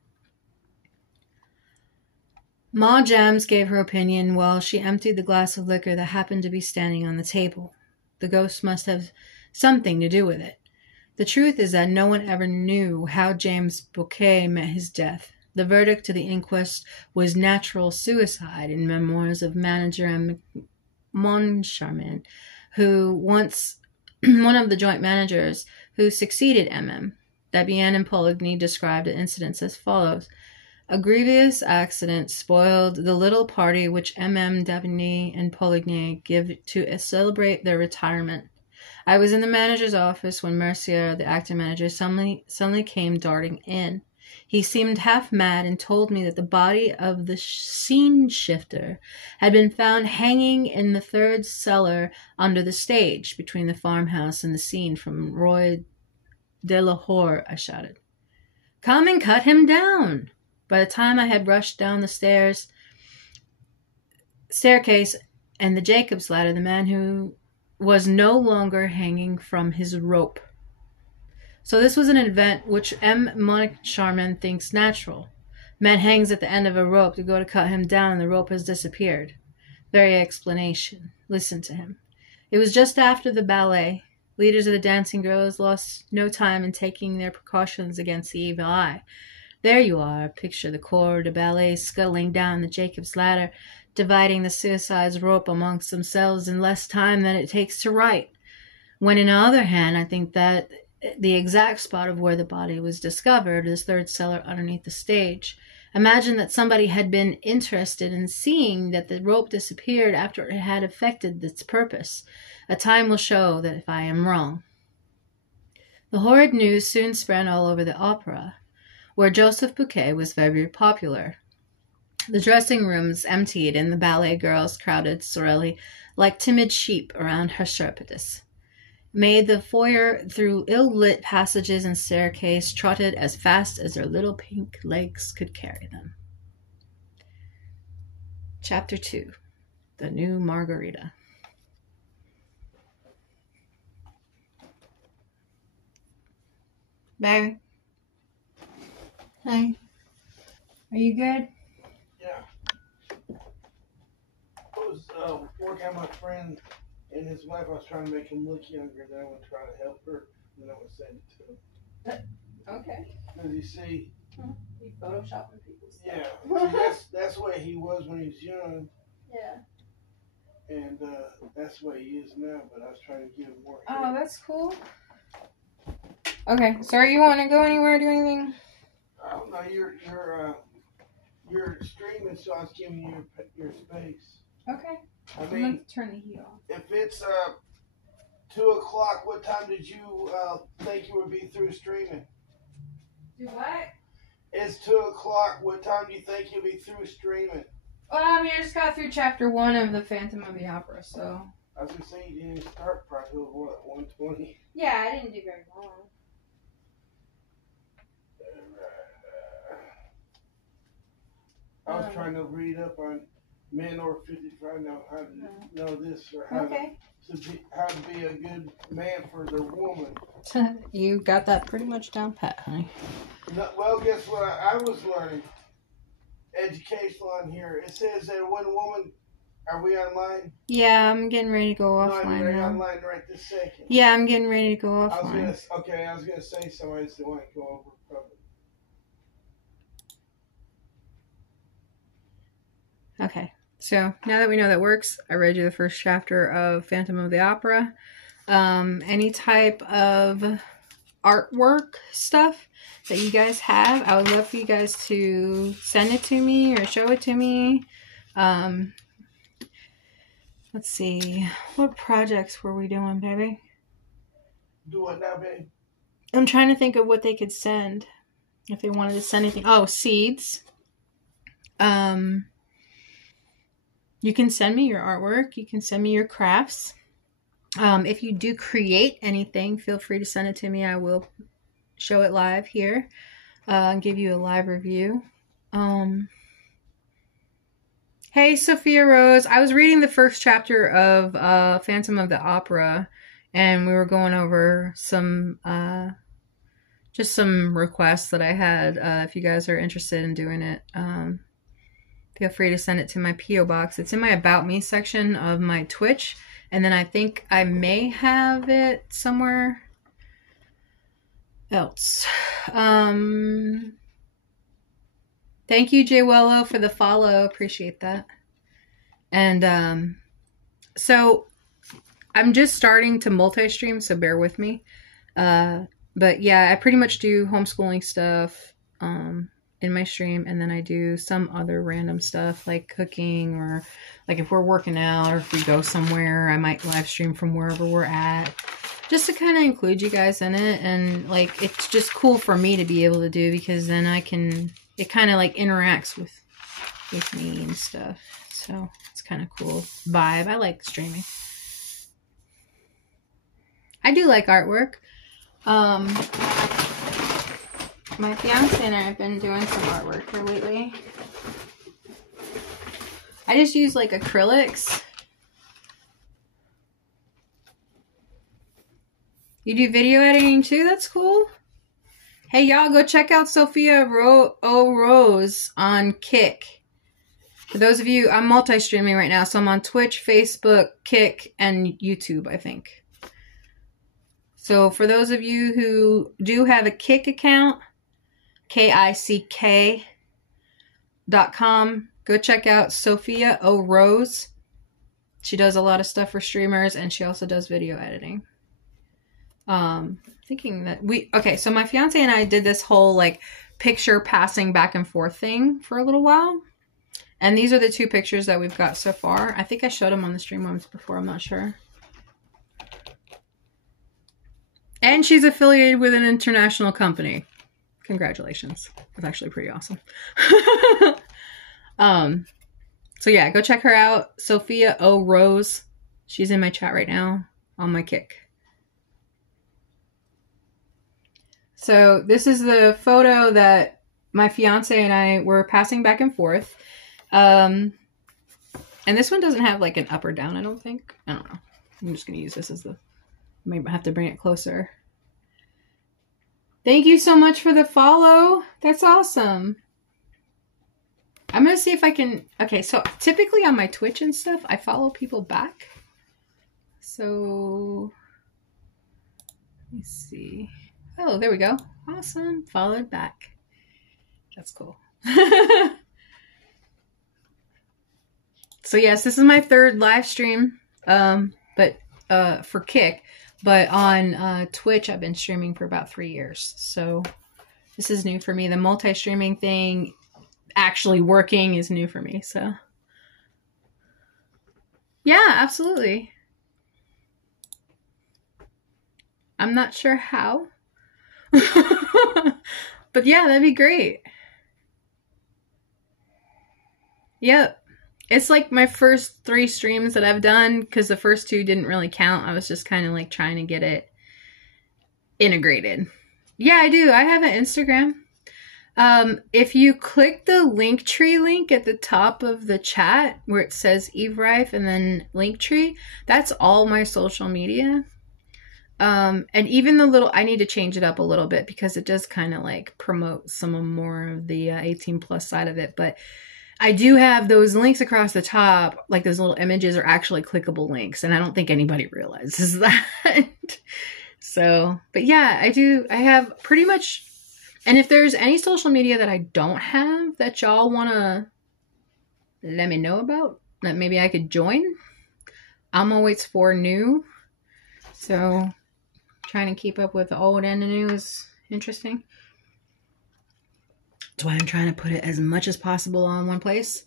Ma Jams gave her opinion while she emptied the glass of liquor that happened to be standing on the table. The ghost must have something to do with it. The truth is that no one ever knew how James Bouquet met his death. The verdict to the inquest was natural suicide in memoirs of manager M. Moncharmin, who once one of the joint managers who succeeded M.M. Debian and Poligny described the incidents as follows. A grievous accident spoiled the little party which M.M. Debian and Poligny give to celebrate their retirement. I was in the manager's office when Mercier, the acting manager, suddenly came darting in. He seemed half mad and told me that the body of the scene shifter had been found hanging in the 3rd cellar under the stage, between the farmhouse and the scene from Roy de Lahore. I shouted, "Come and cut him down!" By the time I had rushed down the staircase and the Jacob's ladder, the man who was no longer hanging from his rope. So this was an event which M. Moncharmin thinks natural. Man hangs at the end of a rope to go to cut him down, and the rope has disappeared. Very explanation. Listen to him. It was just after the ballet. Leaders of the dancing girls lost no time in taking their precautions against the evil eye. There you are. Picture the corps de ballet scuttling down the Jacob's ladder, dividing the suicide's rope amongst themselves in less time than it takes to write. When, on the other hand, I think that the exact spot of where the body was discovered is 3rd cellar underneath the stage. Imagine that somebody had been interested in seeing that the rope disappeared after it had effected its purpose. A time will show that if I am wrong. The horrid news soon spread all over the opera, where Joseph Bouquet was very popular. The dressing rooms emptied and the ballet girls crowded Sorelli like timid sheep around her shepherdess. Made the foyer through ill-lit passages and staircase, trotted as fast as their little pink legs could carry them. Chapter 2. The New Margarita. Barry? Hi. Are you good? Yeah. I was working on my friend and his wife. I was trying to make him look younger. Then I would try to help her. Then I would send it to him. Okay. Because you see, You photoshopping people's stuff. yeah, see, that's the way he was when he was young, Yeah. and that's the way he is now. But I was trying to give him more. Oh, that's cool. Okay, so you want to go anywhere, do anything? I don't know. You're streaming, so I was giving you your space. Okay. I I'm mean, going to turn the heat off. if it's 2:00, what time did you think you would be through streaming? Do what? It's 2:00. What time do you think you'll be through streaming? Well, I mean, I just got through chapter 1 of the Phantom of the Opera, so. I was gonna say you didn't even start probably till what, 1:20? Yeah, I didn't do very long. I was trying to read up on men over 55 now how to know this or how to be a good man for their woman. You got that pretty much down pat, honey. No, well, guess what I was learning? Educational on here. It says that when a woman, are we online? Yeah, I'm getting ready to go No, I mean, offline are you now. online right this second? Yeah, I'm getting ready to go I offline. was gonna say something. I just didn't want to go over public. Okay, so now that we know that works, I read you the first chapter of Phantom of the Opera. Any type of artwork stuff that you guys have, I would love for you guys to send it to me or show it to me. Let's see, what projects were we doing, baby? Do what now, babe? I'm trying to think of what they could send if they wanted to send anything. Oh, seeds. You can send me your artwork. You can send me your crafts. If you do create anything, feel free to send it to me. I will show it live here and give you a live review. Hey, Sophia Rose. I was reading the first chapter of Phantom of the Opera, and we were going over some just some requests that I had. If you guys are interested in doing it, feel free to send it to my P.O. box. It's in my About Me section of my Twitch. And then I think I may have it somewhere else. Thank you, Jay Wello, for the follow. Appreciate that. And so I'm just starting to multi-stream, so bear with me. But yeah, I pretty much do homeschooling stuff in my stream, and then I do some other random stuff like cooking, or like if we're working out or if we go somewhere, I might live stream from wherever we're at, just to kind of include you guys in it. And like, it's just cool for me to be able to do, because then I can, it kind of like interacts with me and stuff. So it's kind of cool vibe. I like streaming. I do like artwork. My fiance and I have been doing some artwork here lately. I just use like acrylics. You do video editing too? That's cool. Hey y'all, go check out Sophia Rose on Kick. For those of you, I'm multi-streaming right now, so I'm on Twitch, Facebook, Kick, and YouTube, I think. So for those of you who do have a Kick account, KICK.com, go check out Sophia O. Rose. She does a lot of stuff for streamers, and she also does video editing. Thinking that so my fiance and I did this whole like picture passing back and forth thing for a little while. And these are the two pictures that we've got so far. I think I showed them on the stream once before, I'm not sure. And she's affiliated with an international company. Congratulations. It's actually pretty awesome. So yeah, go check her out. Sophia O. Rose. She's in my chat right now on my Kick. So this is the photo that my fiance and I were passing back and forth. And this one doesn't have like an up or down, I don't think. I don't know. I'm just going to use this as the... Maybe I have to bring it closer. Thank you so much for the follow. That's awesome. I'm going to see if I can... Okay, so typically on my Twitch and stuff, I follow people back. So... Let me see. Oh, there we go. Awesome. Followed back. That's cool. So yes, this is my third live stream, but for Kick. But on Twitch, I've been streaming for about 3 years. So this is new for me. The multi-streaming thing, actually working, is new for me. So yeah, absolutely. I'm not sure how. But yeah, that'd be great. Yep. It's like my first 3 streams that I've done, because the first 2 didn't really count. I was just kind of like trying to get it integrated. Yeah, I do. I have an Instagram. If you click the Linktree link at the top of the chat where it says Eve Rife and then Linktree, that's all my social media. And even the little, I need to change it up a little bit because it does kind of like promote some more of the 18 plus side of it. But I do have those links across the top, like those little images are actually clickable links. And I don't think anybody realizes that. So, but yeah, I have pretty much, and if there's any social media that I don't have that y'all want to let me know about, that maybe I could join, I'm always for new. So trying to keep up with the old and the new is interesting. That's why I'm trying to put it as much as possible on one place.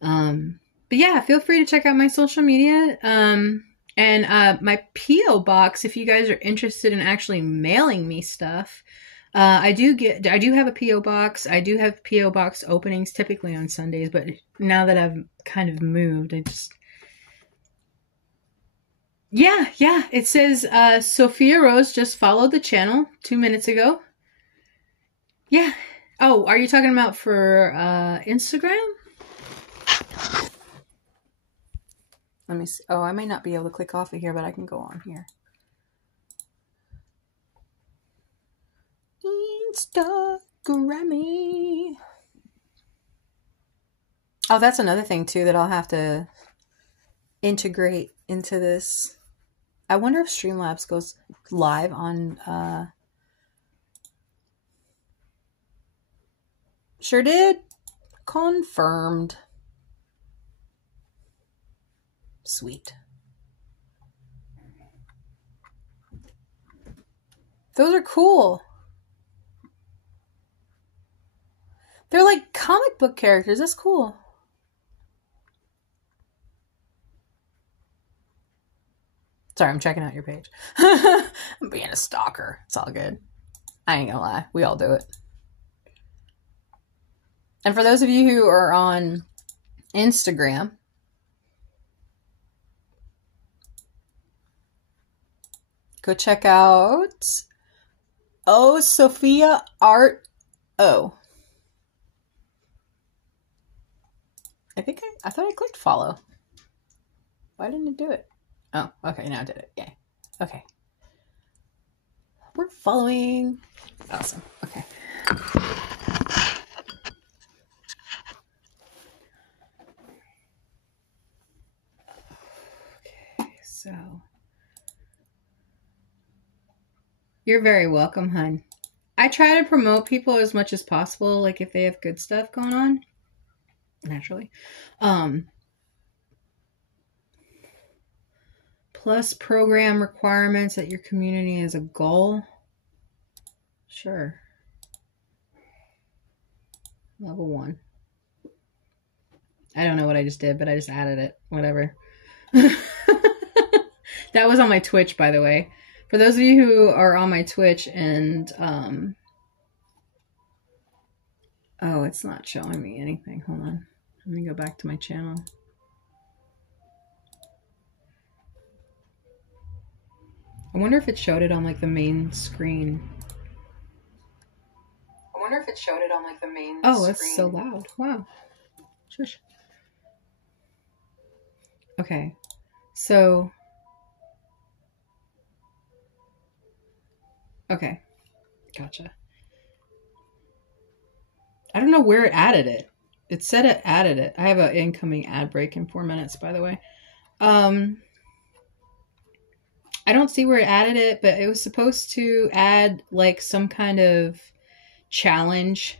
But yeah, feel free to check out my social media. And my P.O. box, if you guys are interested in actually mailing me stuff, I do have a P.O. box. I do have P.O. box openings typically on Sundays, but now that I've kind of moved, I just... Yeah, it says Sophia Rose just followed the channel 2 minutes ago. Yeah. Oh, are you talking about for Instagram? Let me see. Oh, I may not be able to click off of here, but I can go on here. Instagrammy. Oh, that's another thing too that I'll have to integrate into this. I wonder if Streamlabs goes live on... Sure did. Confirmed. Sweet. Those are cool. They're like comic book characters. That's cool. Sorry, I'm checking out your page. I'm being a stalker. It's all good. I ain't gonna lie. We all do it. And for those of you who are on Instagram, go check out Sophia Art O. I thought I clicked follow. Why didn't it do it? Oh, okay, now I did it. Yay. Okay. We're following. Awesome. Okay. So, you're very welcome, hun. I try to promote people as much as possible, like if they have good stuff going on, naturally. Plus program requirements at your community as a goal. Sure. Level 1. I don't know what I just did, but I just added it. Whatever. That was on my Twitch, by the way. For those of you who are on my Twitch and, oh, it's not showing me anything. Hold on. Let me go back to my channel. I wonder if it showed it on like the main screen. I wonder if it showed it on like the main Oh, screen. that's so loud. Wow. Shush. Okay. So. Okay. Gotcha. I don't know where it added it. It said it added it. I have an incoming ad break in 4 minutes, by the way. I don't see where it added it, but it was supposed to add like some kind of challenge.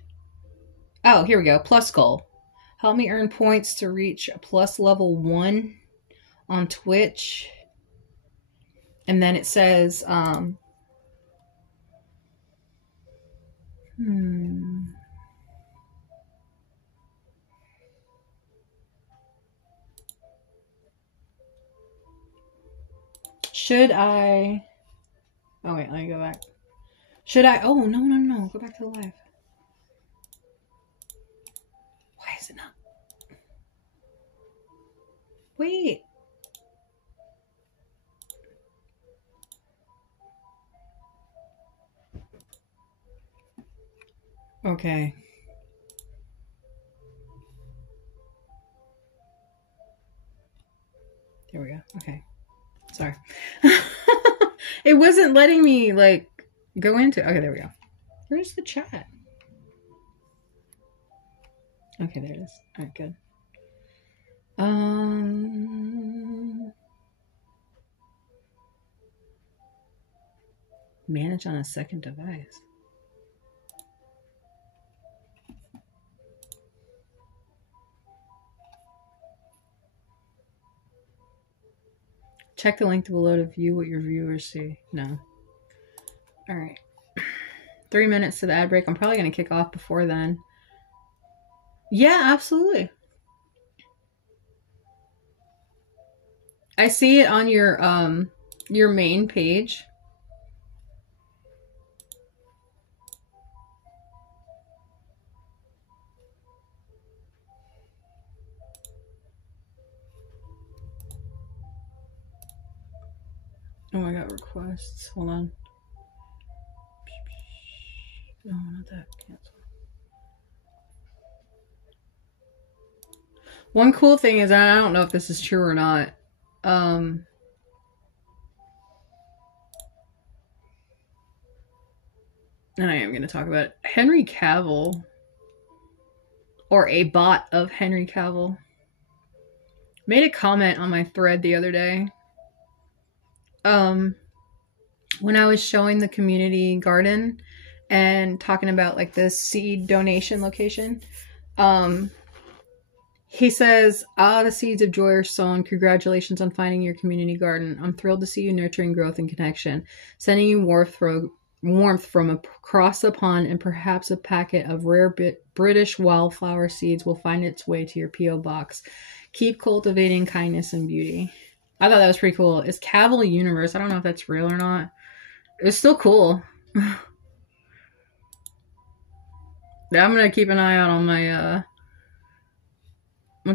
Oh, here we go. Plus goal. Help me earn points to reach a plus level 1 on Twitch. And then it says, should I... Oh, wait, let me go back. Should I... Oh, no. Go back to the live. Why is it not? Wait. Okay. There we go. Okay. Sorry. It wasn't letting me, like, go into... Okay, there we go. Where's the chat? Okay, there it is. All right, good. Manage on a second device. Check the link below to view what your viewers see. No. All right. 3 minutes to the ad break. I'm probably going to kick off before then. Yeah, absolutely. I see it on your main page. Oh, I got requests. Hold on. No, not that. Cancel. One cool thing is, I don't know if this is true or not. And I am going to talk about it. Henry Cavill, or a bot of Henry Cavill, made a comment on my thread the other day. When I was showing the community garden and talking about like the seed donation location, he says, the seeds of joy are sown. Congratulations on finding your community garden. I'm thrilled to see you nurturing growth and connection. Sending you warmth from across the pond, and perhaps a packet of rare British wildflower seeds will find its way to your P.O. box. Keep cultivating kindness and beauty. I thought that was pretty cool. It's Cavill Universe. I don't know if that's real or not. It's still cool. Yeah, I'm going to keep an eye out on my, my,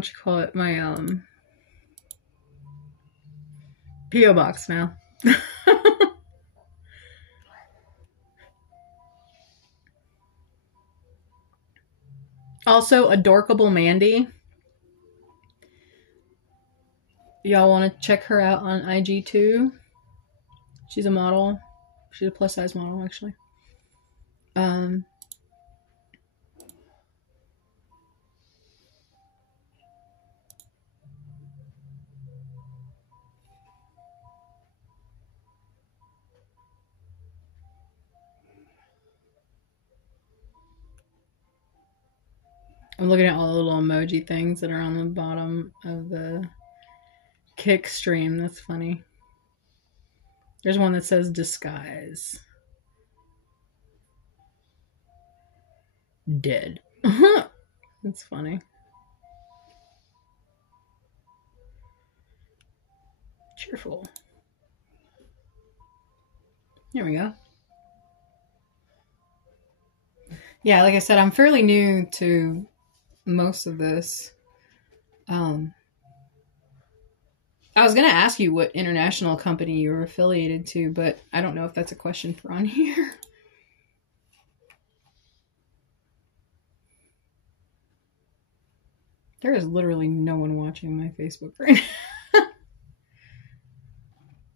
P.O. box now. Also, Adorkable Mandy. Y'all want to check her out on IG too? She's a model. She's a plus size model, actually. I'm looking at all the little emoji things that are on the bottom of the Kick stream. That's funny. There's one that says disguise. Dead. That's funny. Cheerful. There we go. Yeah, like I said, I'm fairly new to most of this. I was going to ask you what international company you were affiliated to, but I don't know if that's a question for on here. There is literally no one watching my Facebook right now.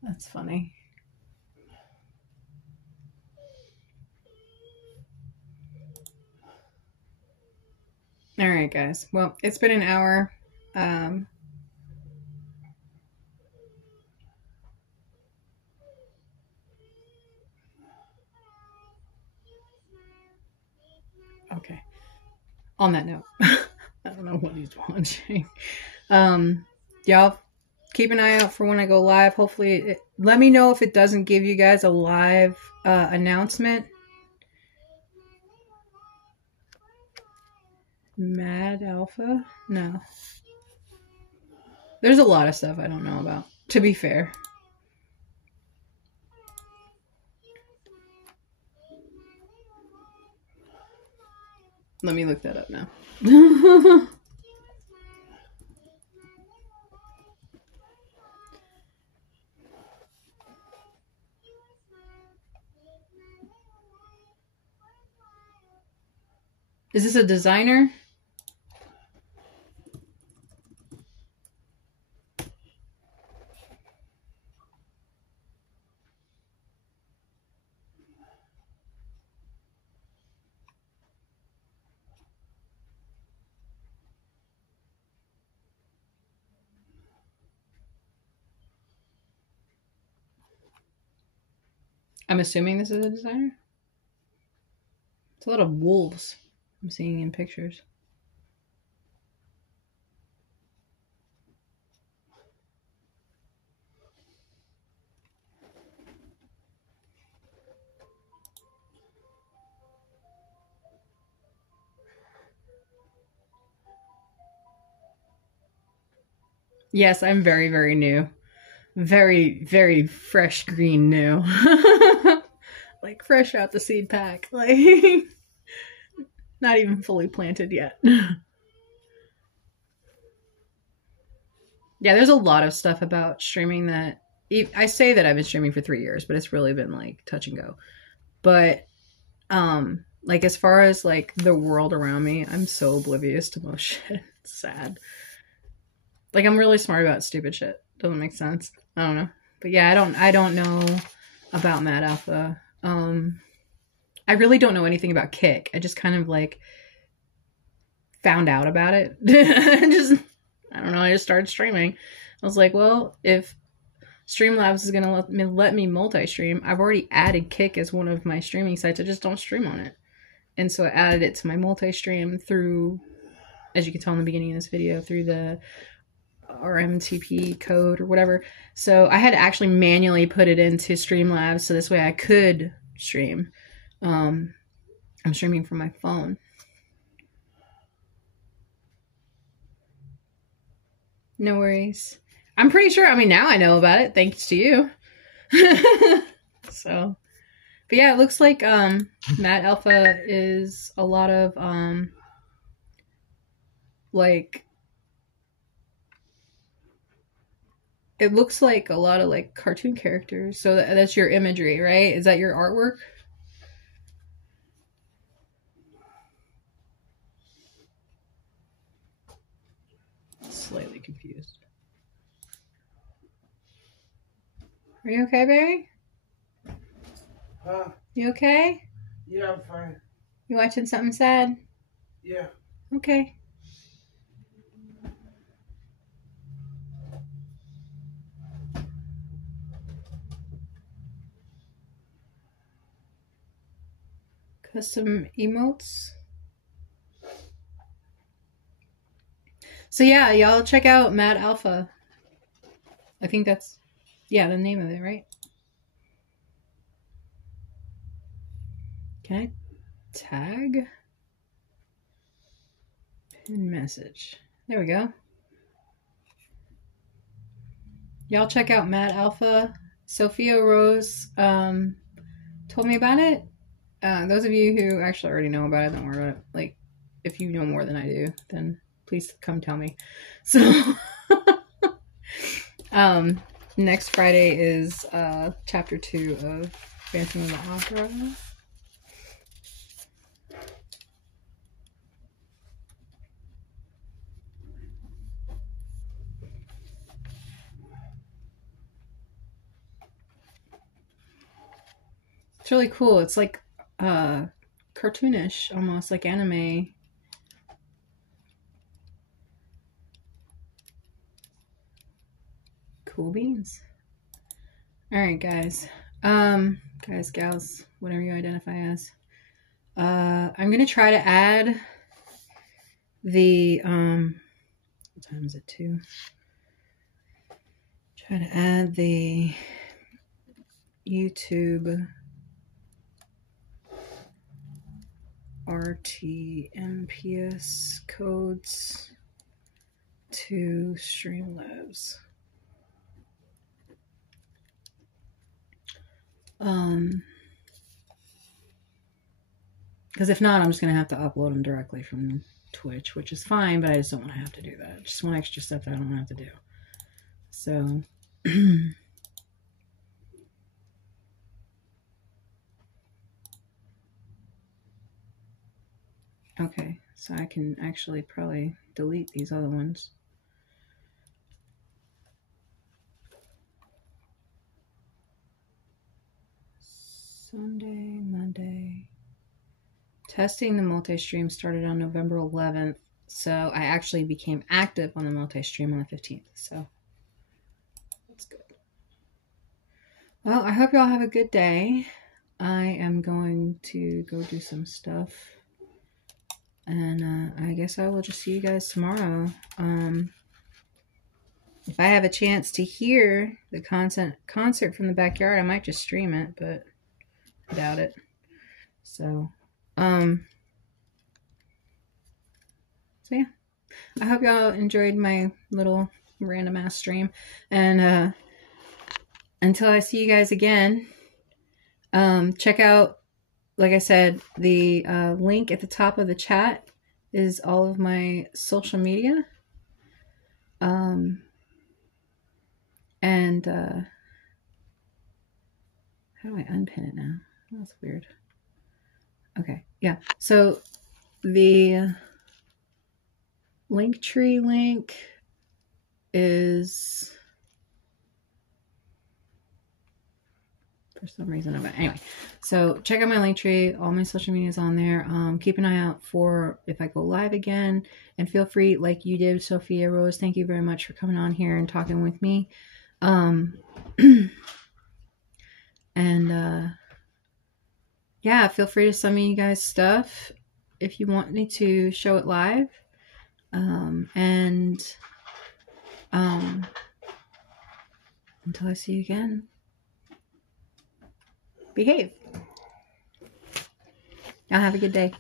That's funny. All right, guys. Well, it's been an hour. Okay. On that note, I don't know what he's watching. Y'all keep an eye out for when I go live. Hopefully, let me know if it doesn't give you guys a live announcement. Mad Alpha? No. There's a lot of stuff I don't know about, to be fair. Let me look that up now. Is this a designer? I'm assuming this is a designer. It's a lot of wolves I'm seeing in pictures. Yes, I'm very, very new. Very, very fresh green new. Like fresh out the seed pack. Like not even fully planted yet. Yeah, there's a lot of stuff about streaming that I say that I've been streaming for 3 years, but it's really been like touch and go. But like as far as like the world around me, I'm so oblivious to most shit. It's sad. Like I'm really smart about stupid shit. Doesn't make sense. I don't know. But yeah, I don't know about Mad Alpha. I really don't know anything about Kick. I just kind of like found out about it. I don't know. I just started streaming. I was like, well, if Streamlabs is going to let me multi-stream, I've already added Kick as one of my streaming sites. I just don't stream on it. And so I added it to my multi-stream through, as you can tell in the beginning of this video, through the RMTP code or whatever. So I had to actually manually put it into Streamlabs so this way I could stream. I'm streaming from my phone. No worries. I'm pretty sure, I mean, now I know about it, thanks to you. So, but yeah, it looks like Mad Alpha is a lot of like, it looks like a lot of like cartoon characters. So that's your imagery, right? Is that your artwork? Slightly confused. Are you okay, Barry? Huh? You okay? Yeah, I'm fine. You watching something sad? Yeah. Okay. Custom emotes. So yeah, y'all check out Mad Alpha. I think that's, yeah, the name of it, right? Can I tag? Pin message. There we go. Y'all check out Mad Alpha. Sophia Rose told me about it. Those of you who actually already know about it, don't worry about it. Like, if you know more than I do, then please come tell me. So, next Friday is chapter 2 of Phantom of the Opera. It's really cool. It's like cartoonish, almost like anime. Cool beans. All right, guys. Guys, gals, whatever you identify as. I'm gonna try to add the what time is it? 2. Try to add the YouTube RTMPS codes to Streamlabs. Because if not, I'm just going to have to upload them directly from Twitch, which is fine, but I just don't want to have to do that. Just one extra step that I don't want to have to do. So, okay, so I can actually probably delete these other ones. Sunday, Monday. Testing the multi-stream started on November 11th, so I actually became active on the multi-stream on the 15th, so that's good. Well, I hope y'all have a good day. I am going to go do some stuff, and I guess I will just see you guys tomorrow. If I have a chance to hear the concert from the backyard, I might just stream it, but I doubt it. So yeah, I hope y'all enjoyed my little random ass stream, and until I see you guys again, check out, like I said, the link at the top of the chat is all of my social media, and how do I unpin it now? That's weird. Okay, yeah, so the Linktree link is, for some reason, anyway, so check out my Linktree. All my social media is on there. Keep an eye out for if I go live again, and feel free, like you did, Sophia Rose, thank you very much for coming on here and talking with me. And yeah, feel free to send me you guys stuff if you want me to show it live. And until I see you again, behave. Y'all have a good day.